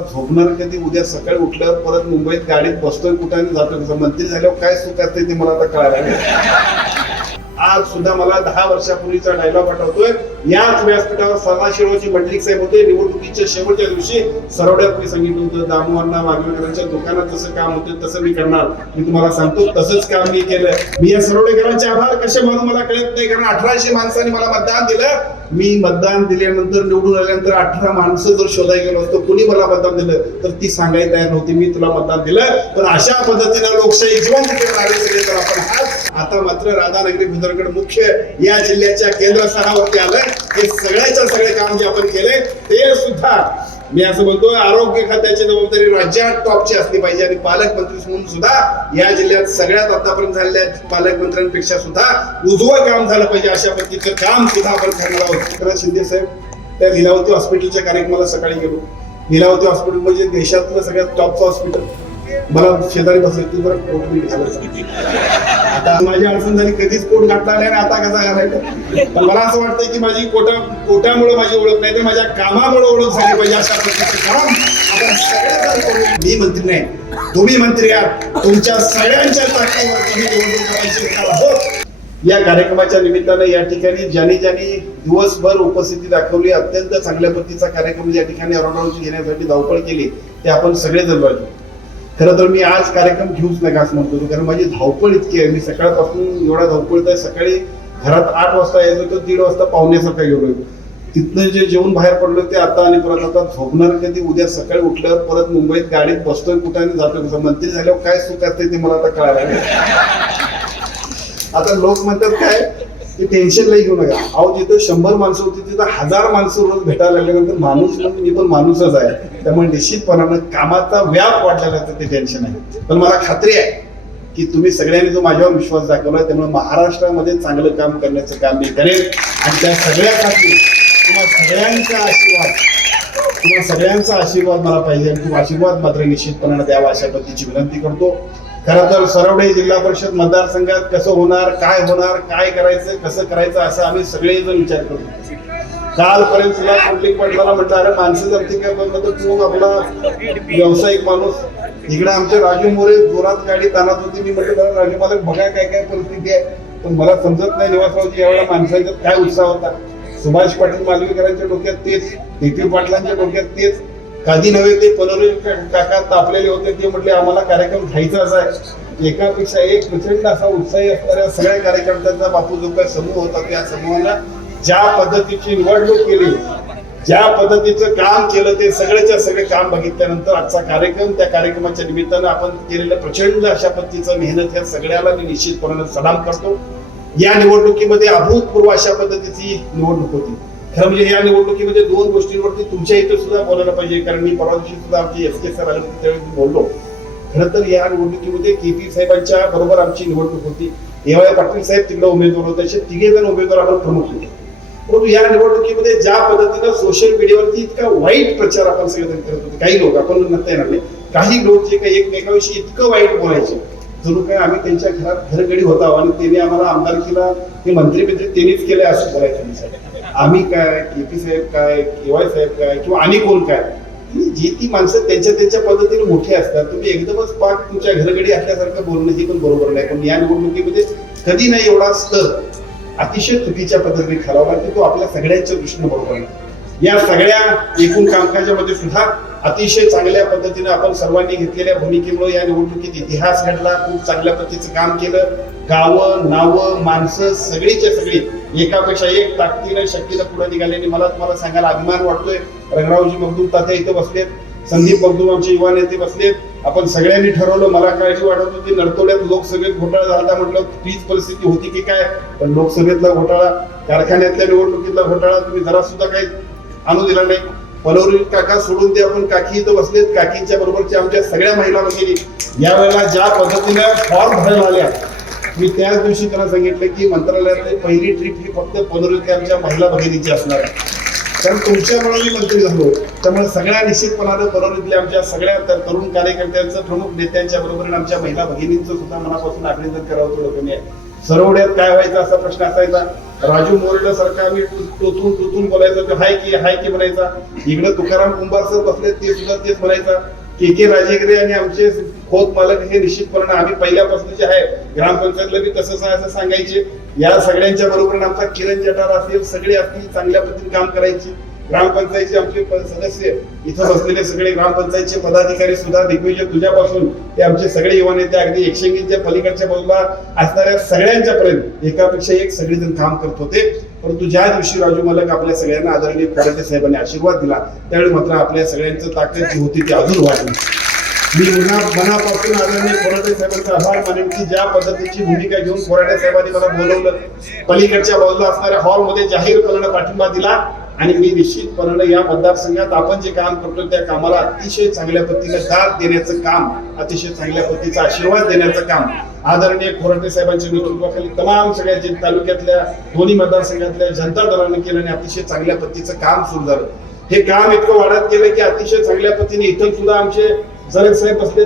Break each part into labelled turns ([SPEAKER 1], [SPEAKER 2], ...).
[SPEAKER 1] आता झोपणार कधी उद्या सकाळी उठल्यावर परत मुंबईत गाडीत बसतोय कुठं आणि जातोय कसं मंत्री झाल्यावर काय सुख असते ते मला आता कळायला आज सुद्धा मला दहा वर्षापूर्वीचा डायलॉग आठवतोय. याच व्यासपीठावर सदाशिवची मंडलिक साहेब होते. निवडणुकीच्या शेवटच्या दिवशी सरवड्यात मी सांगितलं होतं दामोदरना वाघवेकरांच्या दुकानात जसं काम होतं तसं मी करणार. मी तुम्हाला सांगतो तसंच काम मी केलं. मी या सरवडेकरांचे आभार कसे म्हणून मला कळत नाही कारण अठराशे माणसांनी मला मतदान दिलं. मी मतदान दिल्यानंतर निवडून आल्यानंतर अठरा माणसं जर शोधायला गेलो असतो कुणी मला मतदान दिलं? तर ती सांगायला तयार नव्हती मी तुला मतदान दिलं. पण अशा पद्धतीनं लोकशाही जिवंत ठेवणारे आपण आता मात्र राधानगरी भुदरगड मुख्य या जिल्ह्याच्या केंद्रस्थानावरती आलं हे सगळ्याच्या सगळे काम जे आपण केले ते सुद्धा मी असं म्हणतोय आरोग्य खात्याची जबाबदारी राज्यात टॉपची असली पाहिजे आणि पालकमंत्री म्हणून सुद्धा या जिल्ह्यात सगळ्यात आतापर्यंत झालेल्या पालकमंत्र्यांपेक्षा सुद्धा उजवं काम झालं पाहिजे अशा पद्धतीचं काम सुद्धा आपण करणार आहोत. तर शिंदे साहेब त्या लिलावती हॉस्पिटलच्या कार्यक्रमाला सकाळी गेलो. लिलावती हॉस्पिटल म्हणजे देशातलं सगळ्यात टॉपचं हॉस्पिटल मला शेजारी बसायची बरं पोट आता माझी अडचण झाली कधीच पोट घातला नाही आणि आता कसा घालायचा पण मला असं वाटतंय की माझी कोटा कोटामुळे माझी ओळख नाही तर माझ्या कामामुळे ओळख झाली पाहिजे अशा प्रकारचं काम मी मंत्री नाही तुम्ही मंत्री आहात. तुमच्या सगळ्यांच्या ताकदीवर तुम्ही निवडणूक करायची या कार्यक्रमाच्या निमित्तानं या ठिकाणी ज्यांनी ज्यांनी दिवसभर उपस्थिती दाखवली अत्यंत चांगल्या पद्धतीचा कार्यक्रम या ठिकाणी औरंगाबाद घेण्यासाठी धावपळ केली ते आपण सगळेजण बघतो खरं तर मी आज कार्यक्रम घेऊच नका असं म्हणतो कारण माझी धावपळ इतकी आहे. मी सकाळपासून एवढा धावपळीत आहे सकाळी घरात आठ वाजता यायचो तर दीड वाजता पावण्यासारखा गेलोय तिथनं जे जेवण बाहेर पडलो ते आता आणि परत आता झोपणार कधी? उद्या सकाळी उठल्यावर परत मुंबईत गाडीत बसतोय कुठं आणि जातोय कसं मंत्री झाल्यावर काय सुख असते ते मला आता कळायला आता लोक म्हणतात काय? ते टेन्शन नाही घेऊ नका. अहो जिथं शंभर माणसं होती तिथं हजार माणसं रोज भेटायला लागल्यानंतर माणूस म्हणजे मी पण माणूसच आहे. त्यामुळे निश्चितपणानं कामाचा व्याप वाढलेला तर ते टेन्शन आहे. पण मला खात्री आहे की तुम्ही सगळ्यांनी जो माझ्यावर विश्वास दाखवला त्यामुळे महाराष्ट्रामध्ये चांगलं काम करण्याचं काम मी करेन. आणि त्या सगळ्यासाठी तुम्हा सगळ्यांचा आशीर्वाद तुम्हाला सगळ्यांचा आशीर्वाद मला पाहिजे. आणि तो आशीर्वाद मात्र निश्चितपणाने द्यावा अशा पद्धतीची विनंती करतो. खरं तर सरवडे जिल्हा परिषद मतदारसंघात कसं होणार काय होणार काय करायचं कसं करायचं असं आम्ही सगळेजण विचार करतो कालपर्यंत सुद्धा कुठली पडला म्हटलं अरे माणसं जर काय तर तू आपला व्यावसायिक माणूस. इकडे आमच्या राजू मोरे जोरात गाडी ताणत होती. मी म्हटलं "जरा राजू मला बघा काय काय परिस्थिती आहे. पण मला समजत नाही निवासरावची यावेळेला माणसांचा काय उत्साह होता. सुभाष पाटील मालवीकरांच्या डोक्यात तेच नितीन पाटलांच्या डोक्यात तेच कधी नव्हे ते पनोरे काका तापलेले होते ते म्हटले आम्हाला कार्यक्रम घ्यायचाच आहे. एकापेक्षा एक प्रचंड असा उत्साही असणाऱ्या सगळ्या कार्यकर्त्यांचा बापू जो काही समूह होता त्या समूहाला ज्या पद्धतीची निवडणूक केली ज्या पद्धतीचं काम केलं ते सगळ्याच्या सगळे काम बघितल्यानंतर आजचा कार्यक्रम त्या कार्यक्रमाच्या निमित्तानं आपण केलेल्या प्रचंड अशा पद्धतीचं मेहनत या सगळ्याला मी निश्चितपणाने सलाम करतो. या निवडणुकीमध्ये अभूतपूर्व अशा पद्धतीची निवडणूक होती. खरं म्हणजे या निवडणुकीमध्ये दोन गोष्टींवरती तुमच्या इथे सुद्धा बोलायला पाहिजे. कारण मी परवा दिवशी सुद्धा आमचे एस के सर आले होते त्यावेळी बोललो. खरं तर या निवडणुकीमध्ये के पी साहेबांच्या बरोबर आमची निवडणूक होती. एवाय पाटील साहेब तिकडे उमेदवार होते असे तिघे जण उमेदवार आपण प्रमुख होते. परंतु या निवडणुकीमध्ये ज्या पद्धतीनं सोशल मीडियावरती इतका वाईट प्रचार आपण सगळेजण करत होते काही लोक आपण म्हणता येणार नाही. काही लोक जे काही एकमेकाविषयी इतकं वाईट बोलायचे जणू काय आम्ही त्यांच्या घरात घरगडी होता आणि त्यांनी आम्हाला आमदारकीला हे मंत्री मंत्री त्यांनीच केले असं बोलायचं त्यांच्यासाठी आम्ही काय के पी साहेब काय केवाय साहेब काय किंवा आणि कोण काय जी ती माणसं त्यांच्या त्यांच्या पद्धतीने मोठी असतात. तुम्ही एकदमच पाक तुमच्या घरगडी असल्यासारखं बोलणं हे पण बरोबर नाही. पण या निवडणुकीमध्ये कधी नाही एवढा स्तर अतिशय चुकीच्या पद्धतीने खराब की तो आपल्या सगळ्यांच्या दृष्टीने बरोबर नाही या सगळ्या एकूण कामकाजामध्ये सुद्धा अतिशय चांगल्या पद्धतीने आपण सर्वांनी घेतलेल्या भूमिकेमुळे या निवडणुकीत इतिहास घडला खूप चांगल्या पद्धतीचं काम केलं. गावं नावं माणसं सगळीच्या सगळी एकापेक्षा एक ताकदीनं शक्तीनं पुढे आणि मला तुम्हाला सांगायला अभिमान वाटतोय. रंगरावजी मगदूम तात्या इथं बसलेत. संदीप मगदूम आमचे युवा नेते बसलेत. आपण सगळ्यांनी ठरवलं मला काळजी वाटत होती. नरतोड्यात लोकसभेत घोटाळा झाला म्हटलं तीच परिस्थिती होती की काय? पण लोकसभेतला घोटाळा कारखान्यातल्या निवडणुकीतला घोटाळा तुम्ही जरा सुद्धा काही आणू दिला नाही. पनोरी काका सोडून ते आपण काकी इथं बसलेत. काकींच्या बरोबरच्या आमच्या सगळ्या महिला भगिनी यावेळेला ज्या पद्धतीने फॉर्म भरायला आल्या मी त्याच दिवशी त्यांना सांगितलं की मंत्रालयातली पहिली ट्रिप ही फक्त पनोरीतल्या आमच्या महिला भगिनीची असणार आहे. कारण तुमच्यामुळे मी मंत्री झालो त्यामुळे सगळ्या निश्चितपणानं पनोरीतल्या आमच्या सगळ्या तर- तरुण कार्यकर्त्यांचं प्रमुख नेत्यांच्या बरोबर आमच्या महिला भगिनींचं सुद्धा मनापासून अभिनंदन करावं थोडं कमी आहे. सरवड्यात काय व्हायचं असा प्रश्न असायचा. राजू मोरेला सारखा आम्ही टोचून टोचून बोलायचं तो हाय की हाय की म्हणायचा. इकडे तुकाराम कुंभार सर बसले ते सुद्धा तेच म्हणायचा. के के राजेगिरे आणि आमचे खोत मालक हे निश्चितपणे आम्ही पहिल्यापासून जे आहे. ग्रामपंचायतला बी तसंच आहे असं सांगायचे. या सगळ्यांच्या बरोबर आमचा किरण जटार असेल सगळे असतील चांगल्या पद्धतीने काम करायचे. ग्रामपंचायतचे आमचे सदस्य इथं बसलेले सगळे ग्रामपंचायतचे पदाधिकारी सुद्धा दिग्विजय तुझ्यापासून ते आमचे सगळे युवा नेते अगदी एकशेंगीच्या पलीकडच्या बाजूला असणाऱ्या सगळ्यांच्या पर्यंत एकापेक्षा एक सगळेजण काम करत होते. परंतु ज्या दिवशी राजू मालक आपल्या सगळ्यांना आदरणीय साहेबांनी आशीर्वाद दिला त्यावेळी मात्र आपल्या सगळ्यांचं ताकद जी होती ती अजून वाढली. मी पुन्हा मनापासून आदरणीय कोराटे साहेबांचा आभार मानेन की ज्या पद्धतीची भूमिका घेऊन कोराटे साहेबांनी मला बोलवलं पलीकडच्या बाजूला असणाऱ्या हॉलमध्ये जाहीरपणाने पाठिंबा दिला आणि मी निश्चितपणाने या मतदारसंघात आपण जे काम करतो त्या कामाला अतिशय चांगल्या पद्धतीने दाद देण्याचं काम अतिशय चांगल्या पद्धतीचा आशीर्वाद देण्याचं काम आदरणीय कोराटे साहेबांच्या नेतृत्वाखाली तमाम सगळ्या जे तालुक्यातल्या दोन्ही मतदारसंघातल्या जनता दलाने केलं आणि अतिशय चांगल्या पद्धतीचं काम सुरू झालं. हे काम इतकं वाढत गेलं की अतिशय चांगल्या पद्धतीने इथं सुद्धा आमचे जरग साहेब बसले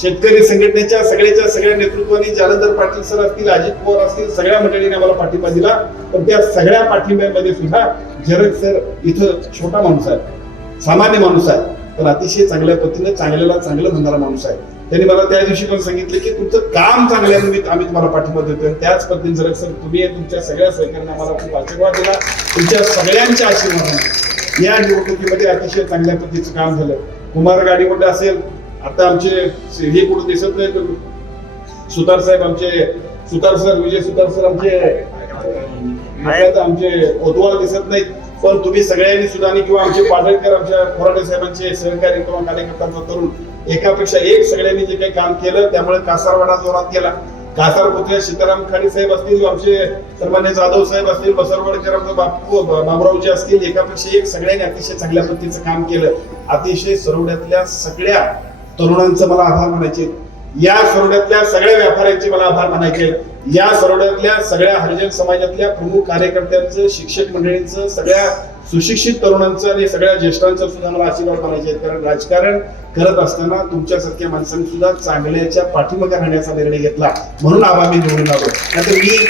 [SPEAKER 1] शेतकरी संघटनेच्या सगळ्याच्या सगळ्या नेतृत्वाने जालंधर पाटील सर असतील अजित पवार असतील सगळ्या मंडळीने आम्हाला पाठिंबा दिला. पण त्या सगळ्या पाठिंब्यामध्ये सुद्धा जरग सर इथं छोटा माणूस आहे सामान्य माणूस आहे पण अतिशय चांगल्या पद्धतीने चांगल्याला चांगलं म्हणणारा माणूस आहे. त्यांनी मला त्या दिवशी पण सांगितलं की तुमचं काम चांगल्या निमित्त आम्ही तुम्हाला पाठिंबा देतोय. आणि त्याच पद्धतीने जरग सर तुम्ही तुमच्या सगळ्या सहकार्यांना आम्हाला खूप आशीर्वाद दिला. तुमच्या सगळ्यांच्या आशीर्वादाने या निवडणुकीमध्ये अतिशय चांगल्या पद्धतीचं काम झालं. कुमार गाडीमध्ये असेल? आता आमचे हे कुठं दिसत नाही तर सुतार साहेब आमचे सुतार सर विजय सुतार सर आमचे. आमचे ओतवार दिसत नाहीत. पण तुम्ही सगळ्यांनी सुद्धा आणि किंवा आमचे पाडळकर आमच्या खोराटे साहेबांचे सहकारी किंवा कार्यकर्त्यांचा तरुण एकापेक्षा एक सगळ्यांनी जे काही काम केलं त्यामुळे कासारवाडा जोरात गेला. कासार पुतळे सीताराम खाडे साहेब असतील आमचे सन्मान्य जाधव साहेब असतील बसरवाडकर आमचे बापू बाबुरावजी असतील एकापेक्षा एक सगळ्यांनी अतिशय चांगल्या पद्धतीचं काम केलं. अतिशय सरवड्यातल्या सगळ्या तरुणांचं मला आभार मानायचे. या सरोड्यातल्या सगळ्या व्यापाऱ्यांचे मला आभार मानायचे. या सरोड्यातल्या सगळ्या हरिजन समाजातल्या प्रमुख कार्यकर्त्यांचं शिक्षक मंडळींचं सगळ्या सुशिक्षित तरुणांचं आणि सगळ्या ज्येष्ठांचं सुद्धा मला आशीर्वाद मानायचे आहेत. कारण राजकारण करत असताना तुमच्यासारख्या माणसांनी सुद्धा चांगल्याच्या पाठीमागे राहण्याचा निर्णय घेतला. म्हणून आभार मी निवडून आलो. नाहीतर मी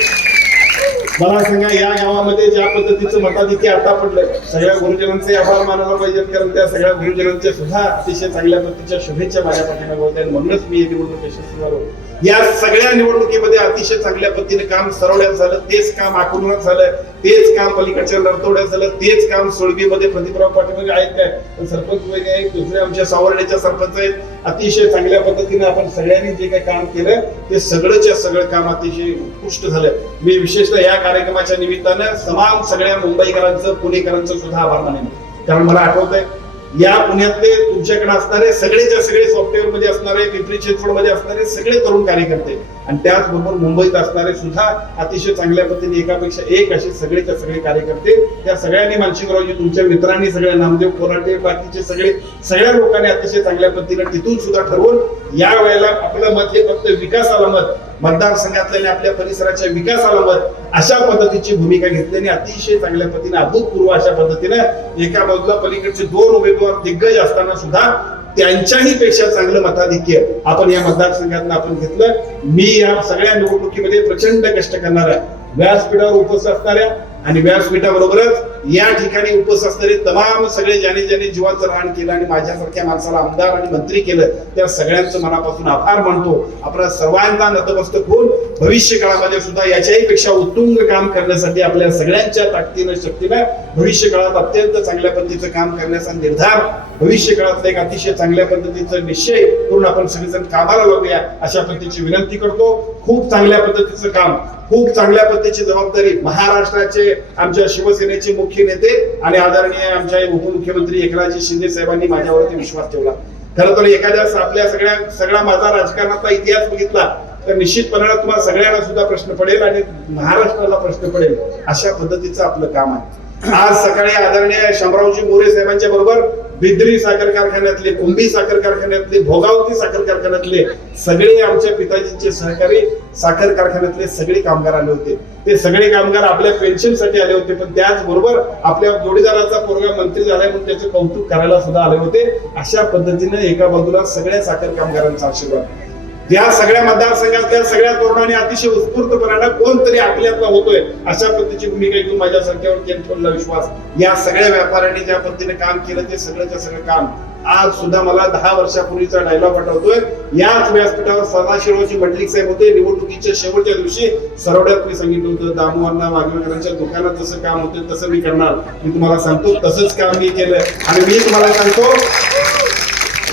[SPEAKER 1] मला सांगा या गावामध्ये ज्या पद्धतीचं मताधिक्य आता पडलं सगळ्या गुरुजनांचे आभार मानायला पाहिजेत कारण त्या सगळ्या गुरुजनांच्या सुद्धा अतिशय चांगल्या पद्धतीच्या शुभेच्छा माझ्या पाठीला बोलत आहेत म्हणूनच मी ही निवडणूक यशस्वी झालो. या सगळ्या निवडणुकीमध्ये अतिशय चांगल्या पद्धतीने काम सरवण्यात झालं तेच काम आकुर्णात झालं तेच काम पलीकडच्या नरतोड्यात झालं तेच काम सोळगीमध्ये प्रदीपराव पाटील आहेत काय सरपंच वगैरे आहेत दुसरे आमच्या सावर्डेच्या सरपंच आहेत. अतिशय चांगल्या पद्धतीने आपण सगळ्यांनी जे काही काम केलं ते सगळंच्या सगळं काम अतिशय उत्कृष्ट झालं. मी विशेषतः या कार्यक्रमाच्या निमित्तानं तमाम सगळ्या मुंबईकरांचं पुणेकरांचं सुद्धा आभार मानेन. कारण मला आठवत आहे या पुण्यातले तुमच्याकडे असणारे सगळेच्या सगळे सॉफ्टवेअरमध्ये असणारे पिंपरी चिंचवडमध्ये असणारे सगळे तरुण कार्यकर्ते. आणि त्याचबरोबर मुंबईत असणारे सुद्धा अतिशय चांगल्या पद्धतीने एकापेक्षा एक असे सगळेच्या सगळे कार्यकर्ते. त्या सगळ्यांनी मानसिकरावजी तुमच्या मित्रांनी सगळ्या नामदेव म्हणजे कोराटे बाकीचे सगळे सगळ्या लोकांनी अतिशय चांगल्या पद्धतीने तिथून सुद्धा ठरवून या वेळेला आपलं मत हे फक्त विकासाला मत मतदारसंघातल्या आपल्या परिसराच्या विकासाला अशा पद्धतीची भूमिका घेतल्याने अतिशय चांगल्या पद्धतीने अभूतपूर्व अशा पद्धतीने एका बाजूला पलीकडचे दोन उमेदवार दिग्गज असताना सुद्धा त्यांच्याही पेक्षा चांगलं मताधिक्य आपण या मतदारसंघात आपण घेतलं. मी या सगळ्या निवडणुकीमध्ये प्रचंड कष्ट करणार आहे. व्यासपीठावर उपस्थित असणाऱ्या आणि व्यासपीठाबरोबरच या ठिकाणी उपस्थित असणारे तमाम सगळे ज्याने ज्याने जीवाचं राहण केलं आणि माझ्यासारख्या माणसाला आमदार आणि मंत्री केलं त्या सगळ्यांचं मनापासून आभार मानतो. आपला सर्वांना नतमस्तक होऊन भविष्य काळामध्ये सुद्धा याच्याही पेक्षा उत्तुंग काम करण्यासाठी आपल्या सगळ्यांच्या ताकदीनं शक्तीनं भविष्य काळात अत्यंत चांगल्या पद्धतीचं काम करण्याचा निर्धार भविष्य काळातला एक अतिशय चांगल्या पद्धतीचा निश्चय करून आपण सगळेजण कामाला लागूया अशा पद्धतीची विनंती करतो. खूप चांगल्या पद्धतीचं काम खूप चांगल्या पद्धतीची जबाबदारी महाराष्ट्राचे आमच्या शिवसेनेचे मुख्य नेते आणि आदरणीय आमच्या उपमुख्यमंत्री एकनाथजी शिंदे साहेबांनी माझ्यावरती विश्वास ठेवला. खरं तर एखाद्या आपल्या सगळ्या सगळा माझा राजकारणाचा इतिहास बघितला तर निश्चितपणे तुम्हाला सगळ्यांना सुद्धा प्रश्न पडेल आणि महाराष्ट्राला प्रश्न पडेल. अशा पद्धतीचं आपलं काम आहे. आज सकाळी आदरणीय शंभरावजी मोरे साहेबांच्या बरोबर बिद्री साखर कारखान्यातले कुंभी साखर कारखान्यातले भोगावती साखर कारखान्यातले सगळे आमच्या पिताजींचे सहकारी साखर कारखान्यातले सगळे कामगार आले होते. ते सगळे कामगार आपल्या पेन्शनसाठी आले होते पण त्याचबरोबर आपल्या जोडीदाराचा पोरगा मंत्री झालाय म्हणून त्याचे कौतुक करायला सुद्धा आले होते. अशा पद्धतीने एका बाजूला सगळ्या साखर कामगारांचा आशीर्वाद. या सगळ्या मतदारसंघातल्या सगळ्या तरुणांनी अतिशय उत्स्फूर्तपणानं कोणतरी आपल्यातला होतोय अशा पद्धतीची भूमिका घेऊन माझ्या संख्येवर केंद्र विश्वास. या सगळ्या व्यापाऱ्यांनी ज्या पद्धतीने काम केलं ते सगळ्याच्या सगळं काम आज सुद्धा मला दहा वर्षापूर्वीचा डायलॉग आठवतोय. याच व्यासपीठावर सदाशिवची मंडलिक साहेब होते. निवडणुकीच्या शेवटच्या दिवशी सरवड्यात मी सांगितलं होतं दामोअण्णा वाघवेकरांच्या दुकानात जसं काम होतं तसं मी करणार. मी तुम्हाला सांगतो तसंच काम मी केलं. आणि मी तुम्हाला सांगतो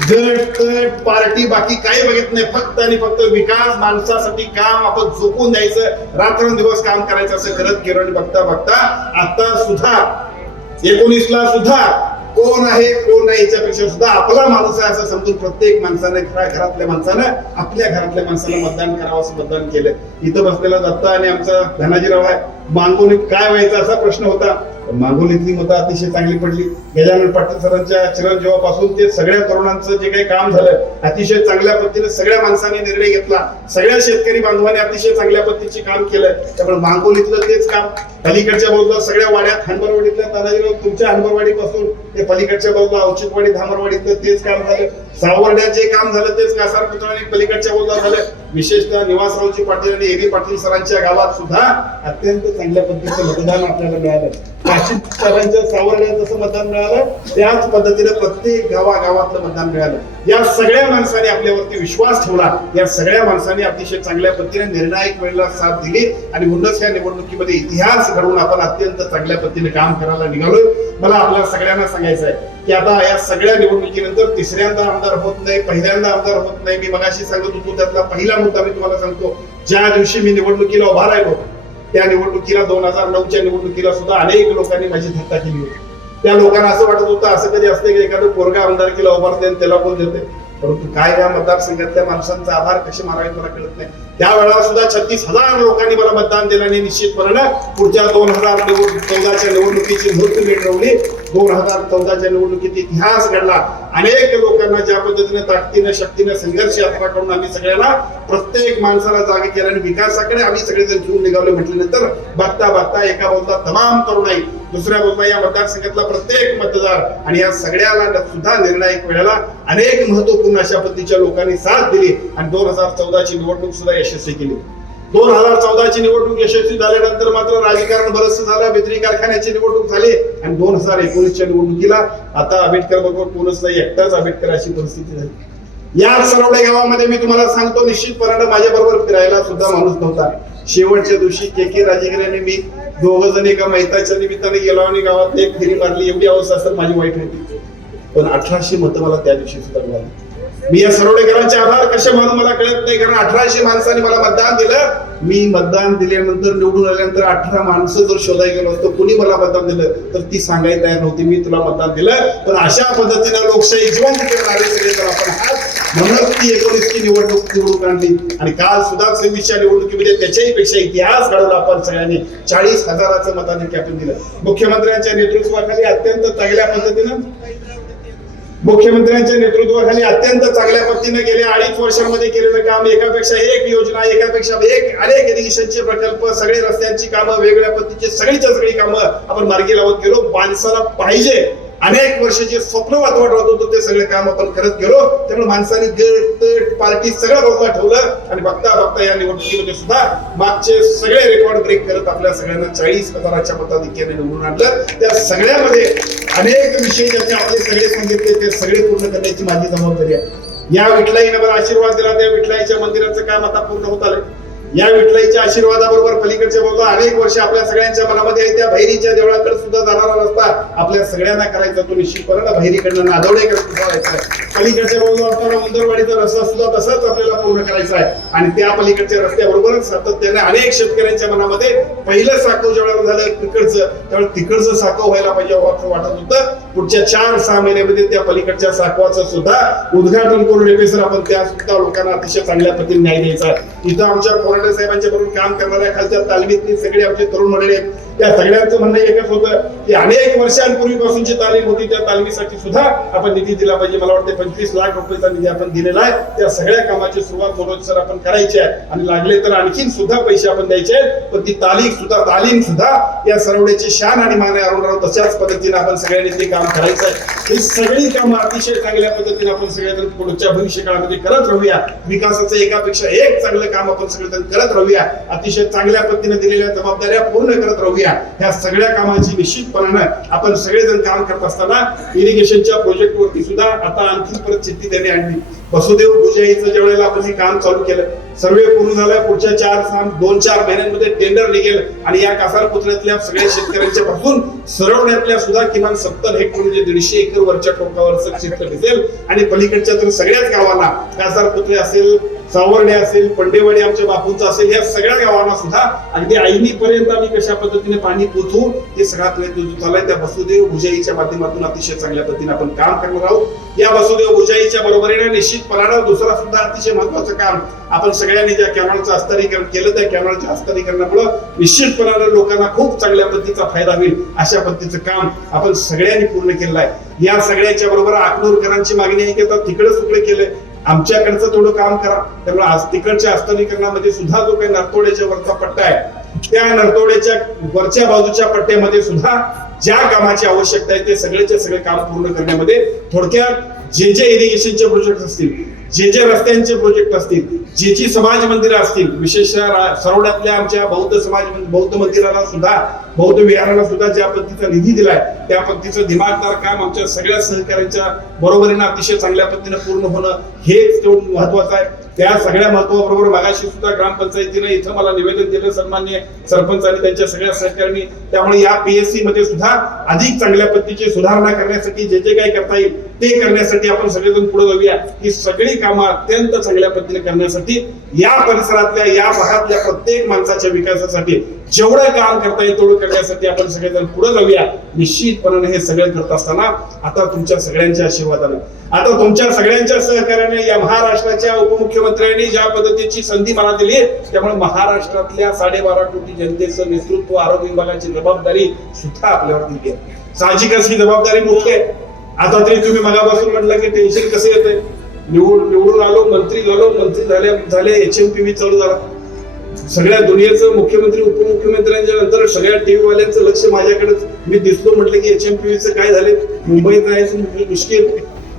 [SPEAKER 1] गट तट पार्टी बाकी काही बघित नाही. फक्त आणि फक्त विकास माणसासाठी काम आपण झोपून द्यायचं रात्रंदिवस काम करायचं असं करत गेलो आणि बघता बघता आता सुद्धा एकोणीसला सुद्धा कोण आहे कोण नाही याच्यापेक्षा सुद्धा आपला माणूस आहे असं समजून प्रत्येक माणसाने घरातल्या माणसानं आपल्या घरातल्या माणसाला मतदान करावं असं मतदान केलं. इथं बसलेला दत्ता आणि आमचा धनाजीराव आहे. मागून काय व्हायचा असा प्रश्न होता. मागोलीतली मतं अतिशय चांगली पडली. गजानन पाटील सरांच्या चिरंजीवापासून ते सगळ्या तरुणांचं जे काही काम झालं अतिशय चांगल्या पद्धतीने सगळ्या माणसांनी निर्णय घेतला. सगळ्या शेतकरी बांधवांनी अतिशय चांगल्या पद्धतीचे काम केलं. त्यामुळे मागोलीतलं तेच काम. पलीकडच्या बाजूला सगळ्या वाड्यात हनबरवाडीतल्या तानाजीराव तुमच्या हनबरवाडीपासून ते पलीकडच्या बाजूला औचितवाडी धामरवाडीतलं तेच काम झालं. सावरड्यात जे काम झालं तेच कासार पुतळा पलीकडच्या बाजूला झालं. विशेषतः निवासरावजी पाटील आणि एबी पाटील सरांच्या गावात सुद्धा अत्यंत चांगल्या पद्धतीचं मतदान आपल्याला मिळालं. नाशिक सरांच्या सावरड्या जसं मतदान मिळालं त्याच पद्धतीने प्रत्येक गावागावातलं मतदान मिळालं. या सगळ्या माणसाने आपल्यावरती विश्वास ठेवला. या सगळ्या माणसाने अतिशय चांगल्या पद्धतीने निर्णायक वेळेला साथ दिली आणि म्हणूनच या निवडणुकीमध्ये इतिहास घडवून आपण अत्यंत चांगल्या पद्धतीने काम करायला निघालोय. मला आपल्या सगळ्यांना सांगायचं आहे की आता या सगळ्या निवडणुकीनंतर तिसऱ्यांदा आमदार होत नाही पहिल्यांदा आमदार होत नाही. मी मगाशी सांगत होतो त्यातला पहिला मुद्दा मी तुम्हाला सांगतो. ज्या दिवशी मी निवडणुकीला उभा राहिलो त्या निवडणुकीला दोन हजार नऊच्या निवडणुकीला सुद्धा अनेक लोकांनी माझी धक्का केली होती. त्या लोकांना असं वाटत होतं असं कधी असते की एखादं पोरगा आमदारकीला उभारते आणि त्याला कोण देते परंतु काय या मतदारसंघातल्या माणसांचा आभार कसे मारावे मला कळत नाही. त्यावेळेला सुद्धा छत्तीस हजार लोकांनी मला मतदान दिलं आणि निश्चितपणे पुढच्या दोन हजार चौदाच्या निवडणुकीची मूर्ती मिळवली दोन हजार चौदाच्या निवडणुकीत इतिहास घडला. अनेक लोकांना ज्या पद्धतीने ताकदीने शक्तीने संघर्ष यात्रा करून आम्ही सगळ्यांना प्रत्येक माणसाला जागे केलं आणि विकासाकडे आम्ही सगळेजण घेऊन निघालो म्हटल्यानंतर बघता बघता एका बाजूला तमाम तरुणाई दुसऱ्या बाजूला या मतदारसंघातला प्रत्येक मतदार आणि या सगळ्याला सुद्धा निर्णायक वेळेला अनेक महत्त्वपूर्ण अशा पद्धतीच्या लोकांनी साथ दिली. आणि दोन हजार चौदाची निवडणूक सुद्धा यशस्वी केली. दोन हजार चौदाची निवडणूक यशस्वी झाल्यानंतर मात्र राजकारण बरंच झालं बेतरी कारखान्याची निवडणूक झाली आणि दोन हजार एकोणीसच्या निवडणुकीला आता आंबेडकर बरोबर कोणच नाही एकटाच आंबेडकर अशी परिस्थिती झाली. या सरवडे गावामध्ये मी तुम्हाला सांगतो निश्चितपणे माझ्या बरोबर फिरायला सुद्धा माणूस नव्हता. शेवटच्या दिवशी के के राजेकर यांनी मी दोघ जण एका मैताच्या निमित्ताने गेलो आणि गावात एक फेरी मारली एवढी अवस्था असेल माझी वाईट होती. पण अठराशे मतं मला त्या दिवशी सुद्धा मिळाली. मी या सरवडेकरांचे आभार कसे म्हणून मला कळत नाही कारण अठराशे माणसांनी मला मतदान दिलं. मी मतदान दिल्यानंतर निवडून आल्यानंतर अठरा माणसं जर शोधायला गेलो असतो कुणी मला मतदान दिलं? तर ती सांगायला तयार नव्हती मी तुला मतदान दिलं. पण अशा पद्धतीनं लोकशाही जिवंत करणारे सगळे तर आपण आहात म्हणूनच ती एकोणीसची निवडणूक निवडून आणली. आणि काल सुद्धा सव्वीसच्या निवडणुकीमध्ये त्याच्याही पेक्षा इतिहास घडवला आपण सगळ्यांनी. चाळीस हजाराचं मताधिक्य आपण दिलं. मुख्यमंत्र्यांच्या नेतृत्वाखाली अत्यंत चांगल्या पद्धतीनं मुख्यमंत्र्यांच्या नेतृत्वाखाली अत्यंत चांगल्या पद्धतीने गेल्या अडीच वर्षांमध्ये केलेलं काम एकापेक्षा एक योजना एकापेक्षा एक अनेक इरिगेशनचे प्रकल्प सगळे रस्त्यांची कामं वेगवेगळ्या पद्धतीची सगळीच्या सगळी कामं आपण मार्गी लावत गेलो. माणसाला पाहिजे. अनेक वर्ष जे स्वप्न वाटवत होतं ते सगळे काम आपण करत गेलो. त्यामुळे माणसाने गट तट पार्टी सगळं बाजूला ठेवलं. आणि बघता बघता या निवडणुकीमध्ये सुद्धा मागचे सगळे रेकॉर्ड ब्रेक करत आपल्या सगळ्यांना चाळीस हजाराच्या मताधिक्याने निवडून आणलं. त्या सगळ्यामध्ये अनेक विषय ज्याचे आपले सगळे सांगितले ते सगळे पूर्ण करण्याची माझी जबाबदारी आहे. या विठलाईने मला आशीर्वाद दिला त्या विठलाईच्या मंदिराचं काम आता पूर्ण होत आलं या विठलाईच्या आशीर्वादाबरोबर पलीकडच्या बाजूला अनेक वर्ष आपल्या सगळ्यांच्या मनामध्ये आहे त्या भैरीच्या देवळाकडे सुद्धा जाणारा रस्ता आपल्या सगळ्यांना करायचा तो निश्चितपणे भैरीकडनं नादवडेकडे सुद्धा व्हायचा आहे. पलीकडच्या बाजूला असणारा मुंदरवाडीचा रस्ता सुद्धा तसाच आपल्याला पूर्ण करायचा आहे. आणि त्या पलीकडच्या रस्त्याबरोबरच सातत्याने अनेक शेतकऱ्यांच्या मनामध्ये पहिलं साखव जेव्हा झालं तिकडचं त्यावेळेस तिकडचं साखव व्हायला पाहिजे असं वाटत होतं. पुढच्या चार सहा महिन्यामध्ये त्या पलीकडच्या साखवाचं सुद्धा उद्घाटन करून रेपेसर आपण त्या सुद्धा लोकांना अतिशय चांगल्या पद्धतीने न्याय द्यायचा इथं आमच्या कोराडे साहेबांच्या बरोबर काम करणाऱ्या खालच्या तालमीतली सगळे आमचे तरुण मंडळी आहेत. त्या सगळ्यांचं म्हणणं एकच होतं की अनेक वर्षांपूर्वीपासूनची तालीम होती त्या तालमीसाठी सुद्धा आपण निधी दिला पाहिजे. मला वाटते पंचवीस लाख रुपयाचा निधी आपण दिलेला आहे. त्या सगळ्या कामाची सुरुवात मनोज सर आपण करायची आहे. आणि लागले तर आणखीन सुद्धा पैसे आपण द्यायचे आहेत. पण ती तालीम सुद्धा तालीम सुद्धा या सरवड्याची शान आणि मान अरुणराव तशाच पद्धतीने आपण सगळ्यांनी ते काम करायचं आहे. ही सगळी कामं अतिशय चांगल्या पद्धतीने आपण सगळेजण पुढच्या भविष्य काळामध्ये करत राहूया. विकासाचं एकापेक्षा एक चांगलं काम आपण सगळेजण करत राहूया. अतिशय चांगल्या पद्धतीने दिलेल्या जबाबदाऱ्या पूर्ण करत राहूया. ह्या सगळ्या कामाची निश्चितपणानं आपण सगळेजण काम करत असताना इरिगेशनच्या प्रोजेक्ट वरती सुद्धा आता आणखी परत शेती देणे आणली. वसुदेव भुजाईचं ज्या वेळेला आपण हे काम चालू केलं सर्वे पूर्ण झाला पुढच्या चार सहा दोन चार महिन्यांमध्ये टेंडर निघेल आणि या कासार पुतळ्यातल्या सगळ्या शेतकऱ्यांच्या पासून सरवण्यातल्या सुद्धा किमान सत्तर हेक्टर म्हणजे दीडशे एकर वरच्या टोकावरचं क्षेत्र दिसेल. आणि पलीकडच्या तर सगळ्याच गावांना कासार पुतळे असेल सावर्डे असेल पंडेवाडी आमच्या बापूंचा असेल या सगळ्या गावांना सुद्धा अगदी ऐनीपर्यंत आम्ही कशा पद्धतीने पाणी पोचू ते सगळा प्रयत्न जो चाललाय त्या वसुदेव भुजाईच्या माध्यमातून अतिशय चांगल्या पद्धतीने आपण काम करणार आहोत. या वसुदेव भुजाईच्या बरोबरीने निश्चितपणानं दुसरा सुद्धा अतिशय महत्वाचं काम आपण सगळ्यांनी ज्या कॅनॉलचं हस्तांतरीकरण केलं त्या कॅनॉलच्या हस्तांतरीकरणामुळे निश्चितपणानं लोकांना खूप चांगल्या पद्धतीचा फायदा होईल अशा पद्धतीचं काम आपण सगळ्यांनी पूर्ण केलं आहे. या सगळ्याच्या बरोबर अकलूरकरांची मागणी आहे की आता तिकडे सुकडे केलंय. आमच्याकडचं थोडं काम करा. त्यामुळे आज तिकडच्या हस्तांतरीकरणामध्ये सुद्धा जो काही नरतोड्याच्या वरचा पट्टा आहे त्या नरतोड्याच्या वरच्या बाजूच्या पट्ट्यामध्ये सुद्धा ज्या कामाची आवश्यकता आहे ते सगळेचे सगळे काम पूर्ण करण्यामध्ये थोडक्यात जे जे इरिगेशनचे प्रोजेक्ट असतील जे जे रस्त्यांचे प्रोजेक्ट असतील जे जी समाज मंदिरं असतील विशेषतः सरोड्यातल्या आमच्या बौद्ध समाज बौद्ध मंदिराला सुद्धा बौद्ध विहाराला सुद्धा ज्या पद्धतीचा निधी दिलाय त्या पद्धतीचं दिमागदार काम आमच्या सगळ्या सहकाऱ्यांच्या बरोबरीनं अतिशय चांगल्या पद्धतीनं पूर्ण होणं हेच तेवढं महत्वाचं आहे. त्या सगळ्या महत्वाबरोबर मागाशी सुद्धा ग्रामपंचायतीने इथं मला निवेदन दिलं सन्मान्य सरपंच आणि त्यांच्या सगळ्या सहकाऱ्यांनी. त्यामुळे या पीएससी मध्ये सुद्धा अधिक चांगल्या पद्धतीची सुधारणा करण्यासाठी जे जे काही करता येईल ते करण्यासाठी आपण सगळेजण पुढे जाऊया. ही सगळी कामं अत्यंत चांगल्या पद्धतीने करण्यासाठी या परिसरातल्या या भागातल्या प्रत्येक माणसाच्या विकासासाठी जेवढं काम करता येईल तेवढं करण्यासाठी आपण सगळेजण पुढे जाऊया. निश्चितपणाने हे सगळे करत असताना आता तुमच्या सगळ्यांच्या आशीर्वादाने. आता तुमच्या सगळ्यांच्या सहकार्याने या महाराष्ट्राच्या उपमुख्यमंत्र्यांनी ज्या पद्धतीची संधी मला दिली त्यामुळे महाराष्ट्रातल्या साडेबारा कोटी जनतेचं नेतृत्व आरोग्य विभागाची जबाबदारी सुद्धा आपल्यावर दिली आहे साहजिकच ही जबाबदारी मोठी आहे. आता तरी तुम्ही मगापासून म्हटलं की टेन्शन कसं येतंय? निवडून निवडून आलो मंत्री झालो मंत्री झाल्या झाले एच एम पी व्ही चालू झाला. सगळ्या दुनियेचं मुख्यमंत्री उपमुख्यमंत्र्यांच्या नंतर सगळ्या टीव्ही वाल्यांचं लक्ष माझ्याकडे मी दिसलो म्हटलं की एच एम पी काय झाले मुंबईत जायचं मुश्किल- मुश्किल.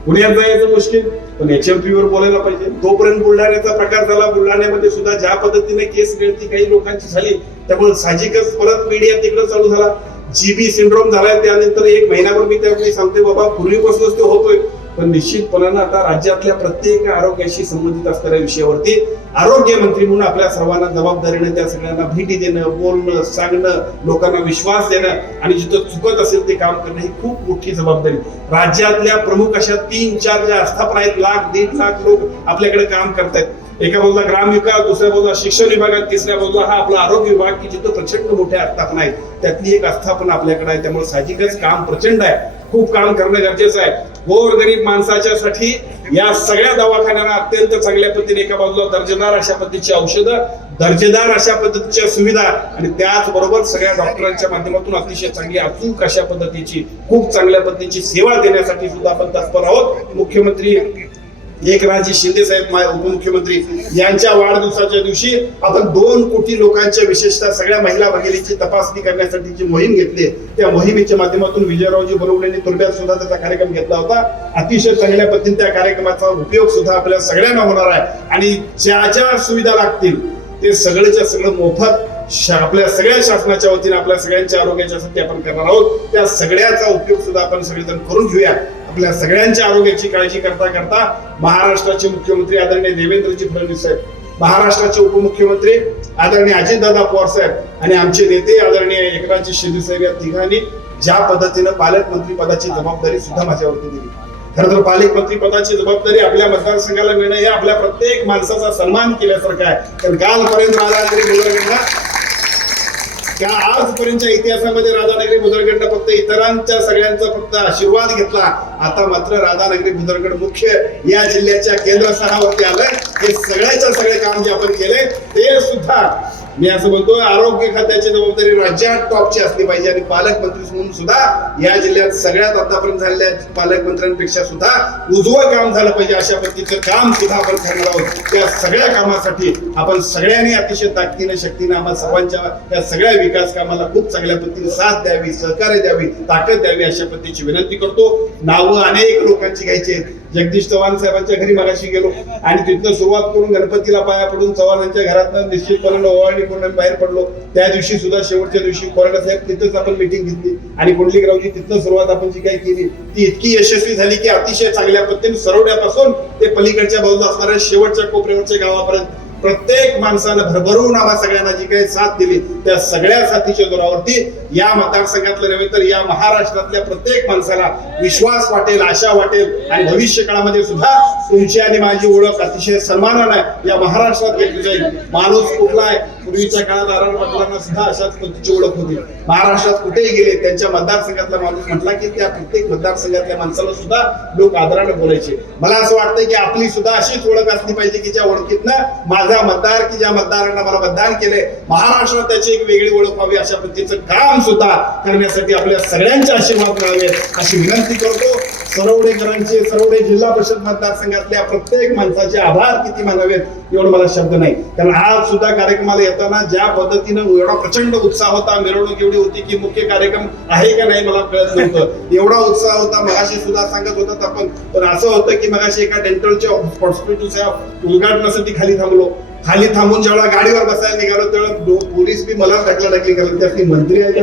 [SPEAKER 1] पुण्यात जायचं मुश्किल. पण एच एम पी वर बोलायला पाहिजे. तोपर्यंत बुलढाण्याचा प्रकार झाला. बुलढाण्यामध्ये सुद्धा ज्या पद्धतीने केस गळती काही लोकांची झाली त्यामुळे साहजिकच परत मीडिया तिकडे चालू झाला. जीबी सिंड्रोम झालाय त्यानंतर एक महिनाभर मी त्यावेळी सांगते बाबा पूर्वीपासूनच ते होतोय. पण निश्चितपणानं आता राज्यातल्या प्रत्येक आरोग्याशी संबंधित असणाऱ्या विषयावरती आरोग्य मंत्री म्हणून आपल्या सर्वांना जबाबदारीने त्या सगळ्यांना भेटी देणं बोलणं सांगणं लोकांना विश्वास देणं आणि जिथं चुकत असेल ते काम करणं ही खूप मोठी जबाबदारी. राज्यातल्या प्रमुख अशा तीन चार ज्या आस्थापना आहेत लाख दीड लाख लोक आपल्याकडे काम करतायत. एका बाजूला ग्राम विकास दुसऱ्या बाजूला शिक्षण विभागात तिसऱ्या बाजूला हा आपला आरोग्य विभाग की जिथं प्रचंड मोठ्या आस्थापना आहेत. त्यातली एक आस्थापना आपल्याकडे आहे त्यामुळे साहजिकच काम प्रचंड आहे. खूप काम करणं गरजेचं आहे. गोर गरीब माणसाच्या साठी या सगळ्या दवाखान्यांना अत्यंत चांगल्या पद्धतीने एका बाजूला दर्जेदार अशा पद्धतीची औषधं दर्जेदार अशा पद्धतीच्या सुविधा आणि त्याचबरोबर सगळ्या डॉक्टरांच्या माध्यमातून अतिशय चांगली अचूक अशा पद्धतीची खूप चांगल्या पद्धतीची सेवा देण्यासाठी सुद्धा आपण तत्पर आहोत. मुख्यमंत्री एकनाथजी शिंदे साहेब उपमुख्यमंत्री यांच्या वाढदिवसाच्या दिवशी आपण दोन कोटी लोकांच्या विशेषतः सगळ्या महिला भगिनीची तपासणी करण्यासाठी जी मोहीम घेतली त्या मोहिमेच्या माध्यमातून विजयरावजी बरोबर यांनी तुर्ब्यात सुद्धा त्याचा कार्यक्रम घेतला होता. अतिशय चांगल्या पद्धतीने त्या कार्यक्रमाचा उपयोग सुद्धा आपल्या सगळ्यांना होणार आहे. आणि ज्या ज्या सुविधा लागतील ते सगळंच्या सगळं मोफत आपल्या सगळ्या शासनाच्या वतीने आपल्या सगळ्यांच्या आरोग्याच्यासाठी आपण करणार आहोत. त्या सगळ्याचा उपयोग सुद्धा आपण सगळेजण करून घेऊया. आपल्या सगळ्यांच्या आरोग्याची काळजी करता करता महाराष्ट्राचे मुख्यमंत्री आदरणीय देवेंद्रजी फडणवीस साहेब महाराष्ट्राचे उपमुख्यमंत्री आदरणीय अजितदादा पवार साहेब आणि आमचे नेते आदरणीय एकनाथजी शिंदे साहेब या तिघांनी ज्या पद्धतीनं पालकमंत्री पदाची जबाबदारी सुद्धा माझ्यावरती दिली. खरं तर पालकमंत्री पदाची जबाबदारी आपल्या मतदारसंघाला मिळणं हे आपल्या प्रत्येक माणसाचा सन्मान केल्यासारखं आहे. कारण कालपर्यंत राधानगरी त्या आजपर्यंतच्या इतिहासामध्ये राधानगरी बुजुर्गांना फक्त इतरांच्या सगळ्यांचा फक्त आशीर्वाद घेतला. आता मात्र राधानगरी बुजुर्गड मुख्य या जिल्ह्याच्या केंद्रस्थानावरती आलं हे सगळ्याच्या सगळे काम जे आपण केले ते सुद्धा मी असं म्हणतो आरोग्य खात्याची जबाबदारी राज्यात टॉपची असली पाहिजे आणि पालकमंत्री म्हणून सुद्धा या जिल्ह्यात सगळ्यात आतापर्यंत झालेल्या पालकमंत्र्यांपेक्षा सुद्धा उजवं काम झालं पाहिजे अशा पद्धतीचं काम सुद्धा आपण करणार आहोत. त्या सगळ्या कामासाठी आपण सगळ्यांनी अतिशय ताकदीने शक्तीने आम्हाला सर्वांच्या त्या सगळ्या विकास कामाला खूप चांगल्या पद्धतीने साथ द्यावी सहकार्य द्यावी ताकद द्यावी अशा पद्धतीची विनंती करतो. नावं अनेक लोकांची घ्यायची आहेत. जगदीश चव्हाण साहेबांच्या घरी मगाशी गेलो. आणि तिथनं सुरुवात करून गणपतीला पाया पडून चव्हाणांच्या घरातनं निश्चितपणे ओवाळणी करून बाहेर पडलो. त्या दिवशी सुद्धा शेवटच्या दिवशी कोरडा साहेब तिथंच आपण मिटिंग घेतली. आणि कुंडलिकरावजी तिथनं सुरुवात आपण जी काही केली ती इतकी यशस्वी झाली की अतिशय चांगल्या पद्धतीने सरवड्यापासून ते पलीकडच्या बाजूला असणाऱ्या शेवटच्या कोपऱ्यावरच्या गावापर्यंत प्रत्येक माणसानं भरभरून आम्हा सगळ्यांना जी काही साथ दिली त्या सगळ्या साथीच्या जोरावरती या मतदारसंघातलं नव्हे तर या महाराष्ट्रातल्या प्रत्येक माणसाला विश्वास वाटेल आशा वाटेल आणि भविष्य काळामध्ये सुद्धा तुमची आणि माझी ओळख अतिशय सन्मानानं आहे या महाराष्ट्रात घेतली जाईल. माणूस कुठला आहे? पूर्वीच्या काळात आराम पाटलांना सुद्धा अशाच पद्धतीची ओळख होती. महाराष्ट्रात कुठेही गेले त्यांच्या मतदारसंघातला माणूस म्हटला की त्या प्रत्येक मतदारसंघातल्या माणसाला सुद्धा लोक आदराने बोलायचे. मला असं वाटतं की आपली सुद्धा अशीच ओळख असली पाहिजे की ज्या ओळखीतनं माझा मतदार की ज्या मतदारांना मला मतदान केलंय महाराष्ट्रात त्याची एक वेगळी ओळख व्हावी अशा पद्धतीचं काम सुद्धा करण्यासाठी आपल्या सगळ्यांचे आशीर्वाद मिळावे अशी विनंती करतो. सरवडेकरांचे सरवडे जिल्हा परिषद मतदारसंघातल्या प्रत्येक माणसाचे आभार किती मानावेत एवढं मला शब्द नाही. कारण आज सुद्धा कार्यक्रमाला येताना ज्या पद्धतीनं एवढा प्रचंड उत्साह होता मिरवणूक एवढी होती की मुख्य कार्यक्रम आहे का नाही मला कळत नव्हतं. एवढा उत्साह होता मगाशी सुद्धा सांगत होतात आपण. पण असं होतं की मगाशी एका डेंटलच्या हॉस्पिटलच्या उद्घाटनासाठी खाली थांबलो. खाली थांबून जेव्हा गाडीवर बसायला निघालो तेव्हा पोलीस बी मला टाकला टाकली कारण त्यातली मंत्री आहे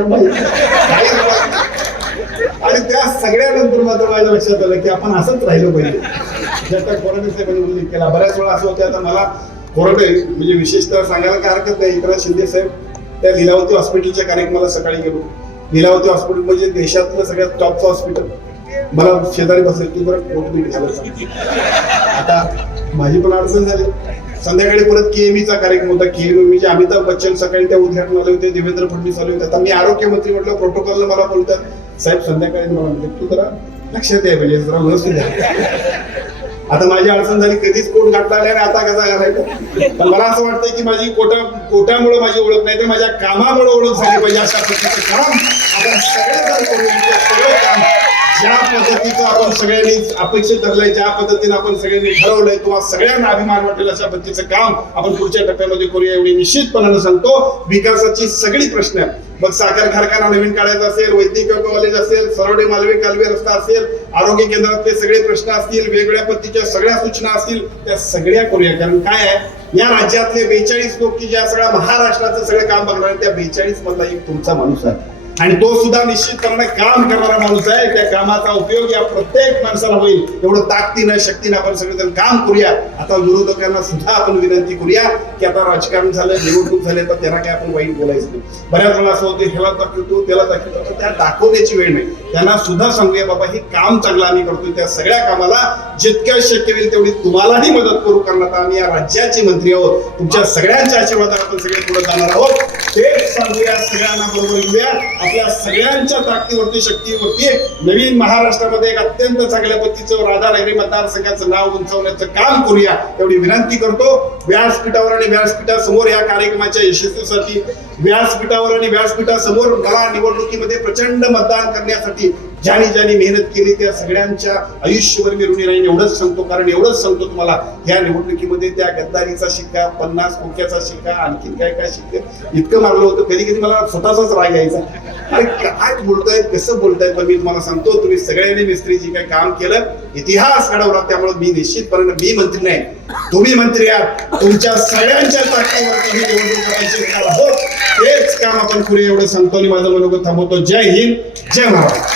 [SPEAKER 1] आणि त्या सगळ्यानंतर मात्र माझ्या लक्षात आलं की आपण असंच राहिलो पाहिजे. ज्या त्या कोरोना साहेबांनी उल्लेख केला बऱ्याच वेळा असं होतं. आता मला कोरडे म्हणजे विशेषतः सांगायला काय हरकत नाही. एकनाथ शिंदे साहेब त्या लिलावती हॉस्पिटलच्या कार्यक्रमाला सकाळी गेलो. लिलावती हॉस्पिटल म्हणजे देशातलं सगळ्यात टॉपचं हॉस्पिटल. मला शेजारी बसायचं की बरं पोट झालं आता माझी पण अडचण झाली. संध्याकाळी परत केएमईचा कार्यक्रम होता. केएमईचे अमिताभ बच्चन सकाळी त्या उद्घाटनाला होते. देवेंद्र फडणवीस आले होते. आता मी आरोग्यमंत्री म्हटलं प्रोटोकॉलला मला बोलतात. साहेब संध्याकाळी मला म्हणते तू जरा लक्षात द्या म्हणजे जरा व्यवस्थित आहे आता माझी अडचण झाली कधीच कोट गाठला नाही आणि आता कसा घालायचा पण मला असं वाटतंय की माझी कोटा कोटामुळे माझी ओळख नाही तर माझ्या कामामुळे ओळख झाली पाहिजे अशा प्रकारचं काम आपण सगळेजण करूया. सगळं काम. ज्या पद्धतीचं आपण सगळ्यांनी अपेक्षित धरलंय ज्या पद्धतीने आपण सगळ्यांनी ठरवलंय तुम्हाला सगळ्यांना अभिमान वाटेल अशा पद्धतीचं काम आपण पुढच्या टप्प्यामध्ये करूया एवढी निश्चितपणानं सांगतो. विकासाची सगळी प्रश्न मग साखर कारखाना नवीन काढायचा असेल वैद्यकीय कॉलेज असेल सरवडे मालवे कालवे रस्ता असेल आरोग्य केंद्रातले सगळे प्रश्न असतील वेगवेगळ्या पद्धतीच्या सगळ्या सूचना असतील त्या सगळ्या करूया. कारण काय आहे? या राज्यातले बेचाळीस लोक की ज्या सगळ्या महाराष्ट्राचं सगळं काम बघणार त्या बेचाळीस मधला एक तुमचा माणूस आहे. आणि तो सुद्धा निश्चितपणे काम करणारा माणूस आहे. त्या कामाचा उपयोग या प्रत्येक माणसाला होईल. एवढं ताकदीनं शक्तीनं आपण सगळेजण काम करूया. आता विरोधकांना सुद्धा आपण विनंती करूया की आता राजकारण झालं निवडणूक झाले तर त्यांना काय आपण वाईट बोलायचं नाही. बऱ्याच वेळा असं होतं ह्याला दाखवतो त्याला दाखवतो तर त्या दाखवण्याची वेळ नाही. त्यांना सुद्धा सांगूया बाबा हे काम चांगलं आम्ही करतोय. त्या सगळ्या कामाला जितक्या शक्य होईल तेवढी तुम्हालाही मदत करू कारण आता आम्ही या राज्याचे मंत्री आहोत. तुमच्या सगळ्यांच्या आशीर्वादाने आपण सगळे पुढे जाणार आहोत. तेच सांगूया सगळ्यांना बरोबर घेऊया आपल्या सगळ्यांच्या ताकदीवरती शक्तीवरती नवीन महाराष्ट्रामध्ये एक अत्यंत चांगल्या पद्धतीचं राधानगरी मतदारसंघाचं नाव उंचवण्याचं काम करूया एवढी विनंती करतो. व्यासपीठावर आणि व्यासपीठासमोर या कार्यक्रमाच्या यशस्वीसाठी व्यासपीठावर आणि व्यासपीठासमोर मला निवडणुकीमध्ये प्रचंड मतदान करण्यासाठी ज्यांनी ज्यांनी मेहनत केली त्या सगळ्यांच्या आयुष्यभर मी ऋणी राहीन एवढंच सांगतो. कारण एवढंच सांगतो तुम्हाला या निवडणुकीमध्ये त्या गद्दारीचा शिक्का पन्नास कोक्याचा शिक्का आणखीन काय काय शिक्का इतकं मारलं होतं. कधी कधी मला स्वतःचाच राग यायचा. अरे काय बोलतायत कसं बोलतायत? पण मी तुम्हाला सांगतो तुम्ही सगळ्यांनी मिस्त्री काय काही काम केलं इतिहास घडवला. त्यामुळे मी निश्चितपणे मी मंत्री नाही. तुम्ही मंत्री आहात. तुमच्या सगळ्यांच्या ताकदीवरती ही निवडणूक करायची तेच काम आपण पुढे एवढं सांगतो आणि माझं मनोगत थांबवतो. जय हिंद जय महाराष्ट्र.